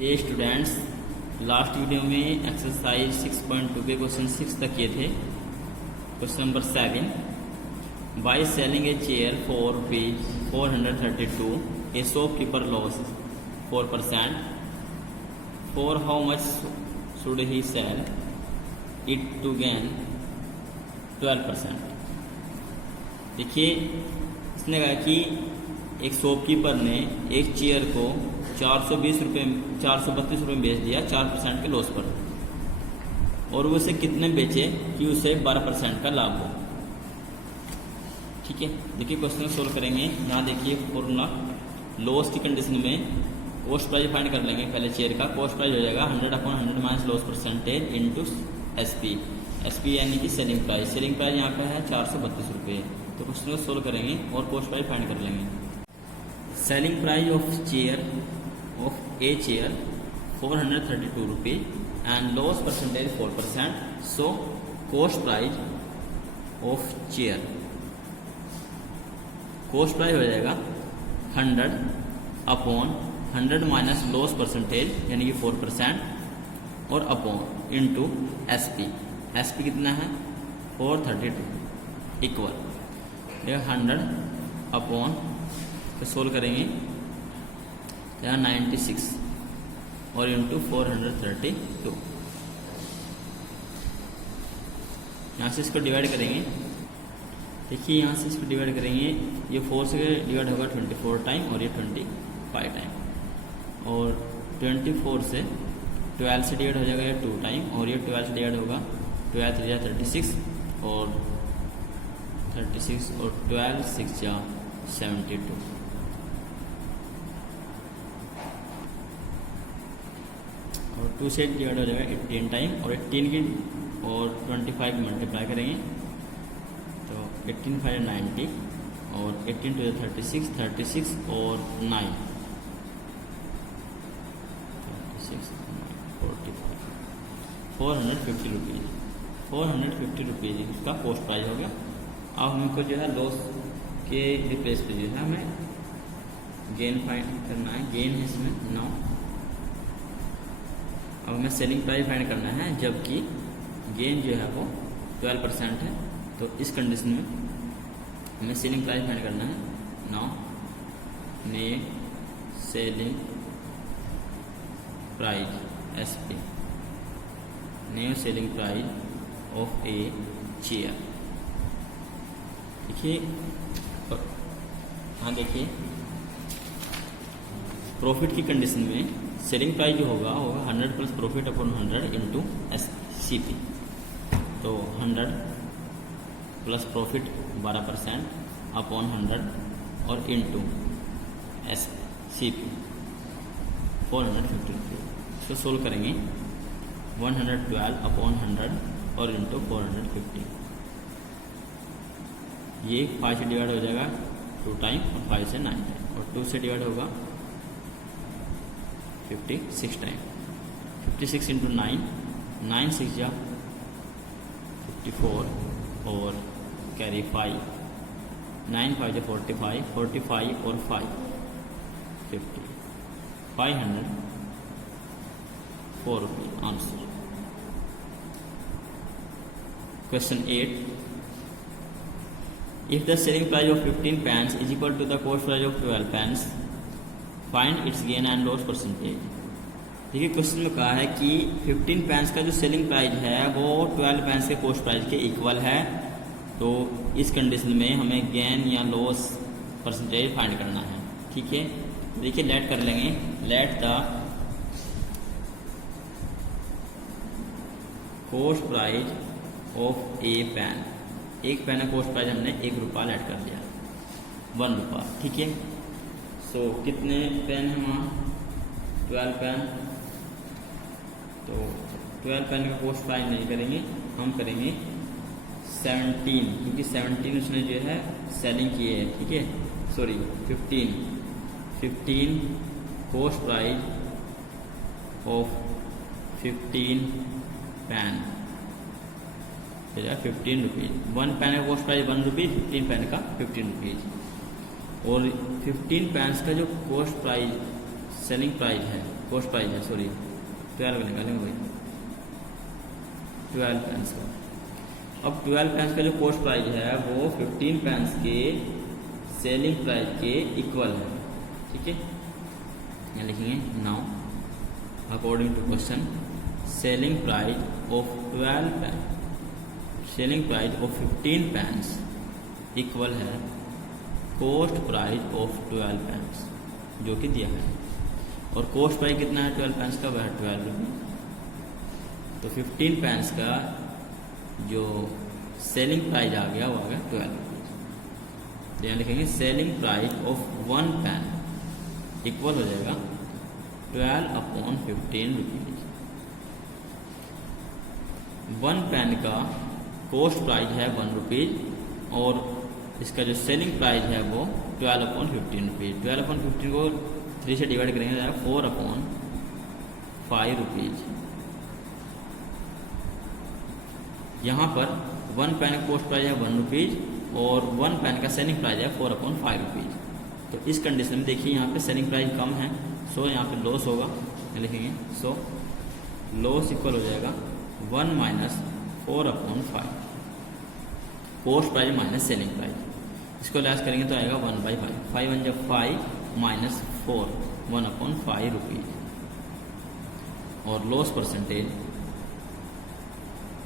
ये students last video में exercise 6.2 के क्वेश्चन 6 तक किए थे। Question number 7, by selling a chair for ₹432 a shopkeeper loss 4%, for how much should he sell it to gain 12%। देखिए, इसने कहा कि एक शॉपकीपर ने एक चेयर को 432 रुपये में बेच दिया 4% के लॉस पर, और वो उसे कितने बेचे कि उसे 12% का लाभ हो। ठीक है, देखिए क्वेश्चन सोल्व करेंगे। यहाँ देखिए फॉर्मूला, लॉस की कंडीशन में कॉस्ट प्राइस फाइंड कर लेंगे। पहले चेयर का कॉस्ट प्राइस हो जाएगा 100/100 minus loss percentage into SP. SP यानी कि सेलिंग प्राइस। सेलिंग प्राइस यहाँ पे है 432 रुपये। तो क्वेश्चन को सोल्व करेंगे और कॉस्ट प्राइस फाइंड कर लेंगे। Selling price of a chair 432 रुपये and loss percentage 4%, so cost price of chair, cost price हो जाएगा 100/100 माइनस लॉस परसेंटेज यानी कि 4% और अपॉन इंटू एसपी। एसपी कितना है 432 इक्वल 100 तो सोल्व करेंगे यहाँ 96 और इंटू 432। यहाँ से इसको डिवाइड करेंगे। देखिए यहाँ से इसको डिवाइड करेंगे, ये 4 से डिवाइड होगा 24 टाइम और ये 25 टाइम, और 24 से 12 से डिवाइड हो जाएगा ये 2 टाइम, और ये 12 से डिवाइड होगा 12 3 36 और 36 और 12 6 72, और 2 से डिवाइड हो जाएगा 18 टाइम, और 18 की और 25 मल्टीप्लाई करेंगे तो 18 5 90 और 18 2 36 और 9 450 रुपीज़। 450 रुपीज़ इसका कॉस्ट प्राइस हो गया। अब हमको जो है लॉस के रिप्लेस पे जो है हमें गेन फाइंड करना है। गेन है इसमें 9। अब हमें सेलिंग प्राइस फाइंड करना है, जबकि गेन जो है वो 12% है। तो इस कंडीशन में हमें सेलिंग प्राइस फाइंड करना है 9 net selling price SP, new selling price of a chair. देखिए हाँ, देखिए प्रॉफिट की कंडीशन में सेलिंग प्राइस जो होगा 100 plus profit upon 100 into SCP. तो 100 प्लस प्रॉफिट 12% अपॉन 100 और इंटू एससीपी 450 रुपये। इसको सोल्व करेंगे 112 अपॉन 100 और इंटू 450। ये 5 से डिवाइड हो जाएगा 2 टाइम और 5 से 9 टाइम, और 2 से डिवाइड होगा 56 टाइम। 56 इंटू 9, 9 6 जा 54 और कैरी 5, 9 5 जा 45, 45 और 5 50, 504 रुपये answer. Question 8, if the selling price of 15 pence is equal to the cost price of 12 pence, find its gain and loss percentage। देखिए क्वेश्चन में कहा है कि 15 पेंस का जो सेलिंग प्राइस है वो 12 पेंस के कॉस्ट प्राइस के इक्वल है। तो इस कंडीशन में हमें गेन या लॉस परसेंटेज फाइंड करना है। ठीक है, देखिए लेट कर लेंगे। Let the cost price of a pen, एक पेन का कॉस्ट प्राइस हमने 1 रुपया लेट कर दिया, 1 रुपया। ठीक है, सो कितने पेन हैं वहाँ 12 पेन। तो 12 पेन का कॉस्ट प्राइस नहीं करेंगे, हम करेंगे 17, क्योंकि 17 उसने जो है सेलिंग की है। ठीक है, sorry 15 cost price of 15 pen 15 rupees. 1 pen का कॉस्ट प्राइस 1 रुपये, 15 पेन का 15 रुपीज़। और 15 पेन्स का जो कॉस्ट प्राइस सेलिंग प्राइस है कॉस्ट प्राइस है, सॉरी 12 निकालेंगे भाई, 12 पेंस का। अब 12 पेंस का जो कॉस्ट प्राइस है वो 15 पेंस के सेलिंग प्राइस के इक्वल है, ठीक है। यहाँ लिखेंगे now according to question selling price of 12 pens, selling price of 15 pens equal है कॉस्ट प्राइस ऑफ 12 पेंस, जो कि दिया है। और कॉस्ट प्राइस कितना है 12 पेंस का, वह है 12 रुपीज। तो 15 पेंस का जो सेलिंग प्राइस आ गया वो आ गया 12 रुपीज। यहाँ लिखेंगे selling price of 1 pen equal हो जाएगा 12/15 रुपीज। 1 पेन का कॉस्ट प्राइस है 1 रुपीज और इसका जो सेलिंग प्राइस है वो 12/15 रुपीज। 12/15 को 3 से डिवाइड करेंगे 4/5 रुपीज। यहाँ पर 1 पेन का कॉस्ट प्राइस है 1 रुपीज और 1 पेन का सेलिंग प्राइस है 4/5 रुपीज। तो इस कंडीशन में देखिए यहाँ पे सेलिंग प्राइस कम है, सो यहाँ पे लॉस होगा, लिखेंगे सो लॉस इक्वल हो जाएगा 1 minus 4/5, cost price minus selling price. इसको लेस करेंगे तो आएगा 1/5, 5 1 जब 5 माइनस 4, 1/5 रुपीज। और लॉस परसेंटेज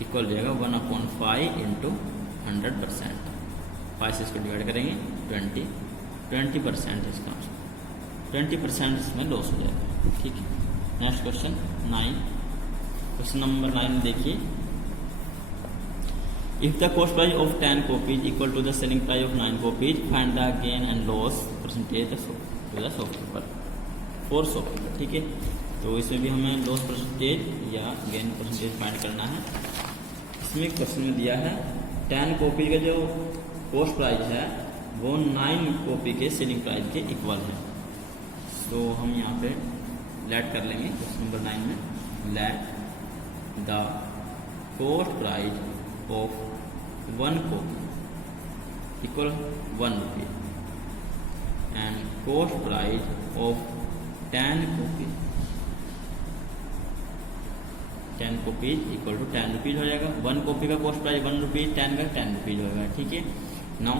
इक्वल हो जाएगा 1/5 इंटू 100%। 5 से इसको डिवाइड करेंगे 20% इसका 20% इसमें लॉस हो जाएगा, ठीक है। नेक्स्ट क्वेश्चन 9, क्वेश्चन नंबर 9 देखिए, if the cost price of 10 copies equal to the selling price of 9 copies find the gain and loss percentage to the shopkeeper for shopkeeper, ठीक है। तो इसमें भी हमें लॉस परसेंटेज या गेन परसेंटेज फाइंड करना है। इसमें क्वेश्चन में दिया है 10 कॉपी का जो कॉस्ट प्राइस है वो 9 कॉपी के सेलिंग प्राइस के इक्वल है। तो हम यहाँ पे लेट कर लेंगे क्वेश्चन नंबर 9 में, let the cost price of 1 copy equal 1 rupee and cost price of 10 copy 10 copies equal to 10 rupees हो जाएगा। 1 कॉपी का कॉस्ट प्राइस 1 रुपीज, 10 का 10 रुपीज होगा, ठीक है। नाउ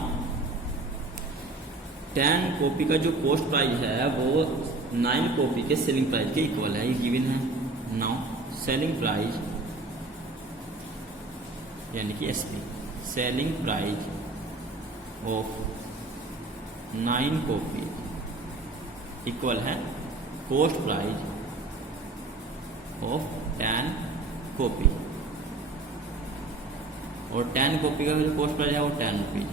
10 कॉपी का जो कॉस्ट प्राइस है वो 9 कॉपी के सेलिंग प्राइस के इक्वल है, ये गिवन है। नाउ सेलिंग प्राइस यानी कि SP, selling price of 9 copy equal है कॉस्ट प्राइस ऑफ 10 कॉपी। और 10 कॉपी का जो कॉस्ट प्राइस है वो 10 rupees.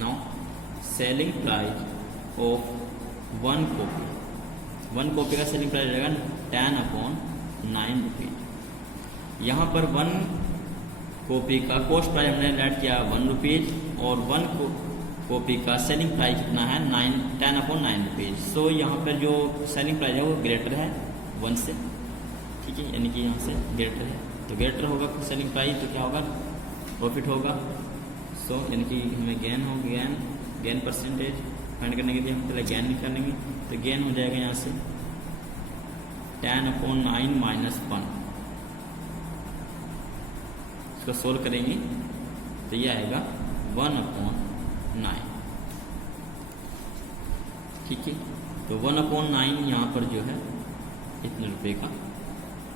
Now selling price of 1 copy, 1 copy का सेलिंग प्राइस रहेगा 10/9 रुपीज। यहाँ पर 1 कॉपी का कॉस्ट प्राइस हमने लेट किया 1 रुपीज और 1 कॉपी का सेलिंग प्राइस कितना है 10/9 रुपीज। सो यहाँ पर जो सेलिंग प्राइस है वो ग्रेटर है 1 से, ठीक है, यानी कि यहाँ से ग्रेटर है। तो ग्रेटर होगा सेलिंग प्राइस तो क्या होगा, प्रॉफिट होगा। सो यानी कि हमें गेन हो, गेन परसेंटेज फाइंड करने के लिए हम पहले गेन निकालेंगे। तो गेन हो जाएगा यहाँ से 10/9 माइनस 1, इसको सोल्व करेंगे तो ये आएगा 1/9, ठीक है। तो 1/9 यहाँ पर जो है इतने रुपए का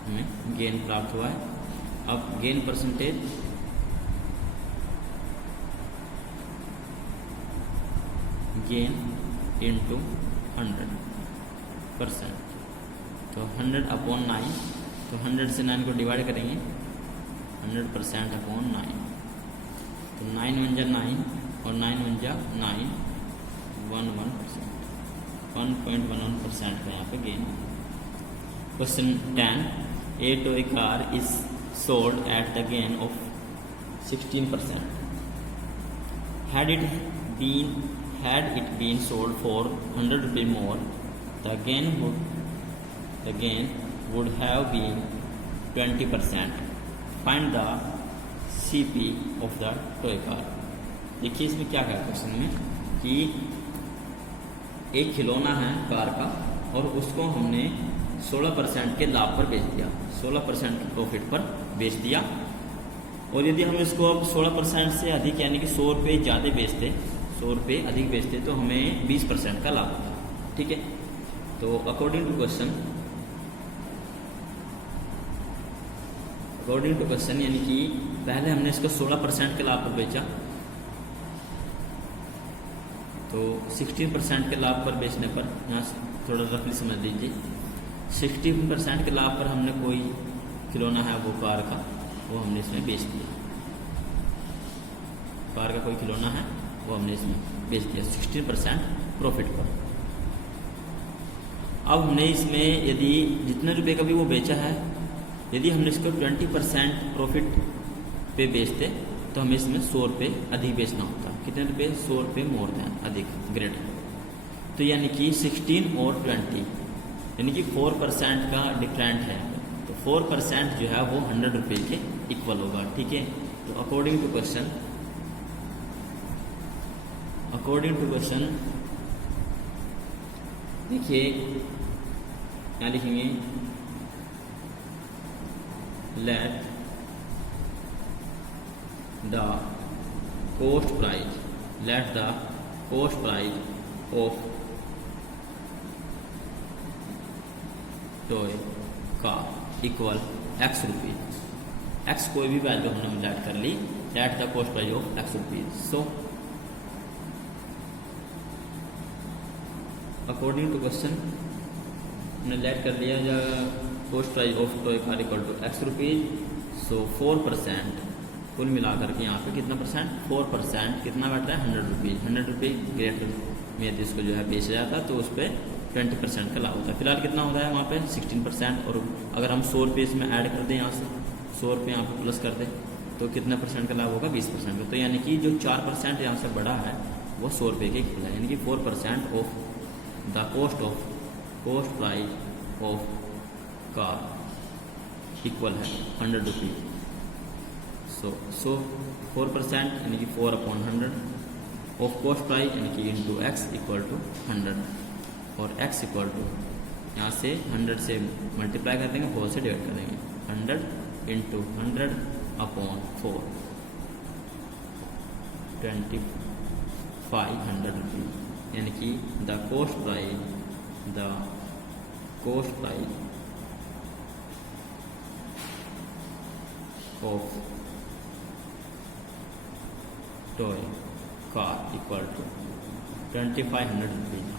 हमें गेन प्राप्त हुआ है। अब गेन परसेंटेज गेन इंटू 100%, तो 100/9, तो 100 से 9 को डिवाइड करेंगे 100%/9, तो 9 1 जा 9 और 9 1 जा 9, 11%, 1.11% का यहाँ पे gain. Question 10, a toy car is sold at the gain of 16%. Had it been sold for 100 rupees more, the gain would have been 20%. Find the CP of the toy car. देखिए इसमें क्या है क्वेश्चन में कि एक खिलौना है car का और उसको हमने 16% के लाभ पर बेच दिया, 16% के प्रॉफिट पर बेच दिया। और यदि हम इसको अब 16% से अधिक यानी कि 100 रुपये ज़्यादा बेचते, 100 रुपये अधिक बेचते तो हमें 20% का लाभ होता। ठीक है, तो अकॉर्डिंग टू क्वेश्चन यानी कि पहले हमने इसको 16% के लाभ पर बेचा, तो 16% के लाभ पर बेचने पर, यहाँ थोड़ा रफली समझ लीजिए, 16% के लाभ पर हमने कोई खिलौना है वो कार का, वो हमने इसमें बेच दिया। कार का कोई खिलौना है वो हमने इसमें बेच दिया 16% प्रॉफिट पर। अब हमने इसमें यदि जितने रुपए का भी वो बेचा है, यदि हमने इसको 20% प्रॉफिट पे बेचते तो हमें इसमें 100 रुपये अधिक बेचना होता। कितने रुपये? 100 रुपये मोर देन, अधिक, ग्रेटर। तो यानी कि 16 और 20 यानी कि 4% का डिफरेंट है। तो 4% जो है वो 100 रुपये के इक्वल होगा। ठीक है, तो अकॉर्डिंग टू क्वेश्चन देखिए यहाँ लिखेंगे let the cost price of toy car equal x rupees. x कोई भी वैल्यू हमने लेट कर ली, let the cost price of x rupees. So according to question हमने लेट कर लिया जा cost price of toy car equal to x rupees. So 4% कुल मिलाकर के यहाँ पे कितना परसेंट? 4%। कितना बैठ रहा है? 100 रुपीज़। 100 रुपये ग्रेटर में यदि इसको जो है बेचा जाता तो उस पर 20% का लाभ होता है। फिलहाल कितना होता है वहाँ पे? 16%। और अगर हम 100 रुपये इसमें ऐड कर दें, यहाँ से 100 रुपये यहाँ पे प्लस कर दें तो कितना परसेंट का लाभ होगा? 20% का। तो यानी कि जो 4% यहाँ से बढ़ा है वो 100 रुपये के इक्वल है, यानी कि 4% of the cost price of car equal है 100 रुपीज़। सो 4% यानी कि 4/100 ऑफ कॉस्ट प्राइस यानी कि इंटू x इक्वल टू 100, और x इक्वल टू यहाँ से 100 से मल्टीप्लाई कर देंगे, 4 से डिवाइड कर देंगे, 100 इंटू 100/4 2500 रुपीज़। यानी कि the cost price of toy car equal to 2500 rupees.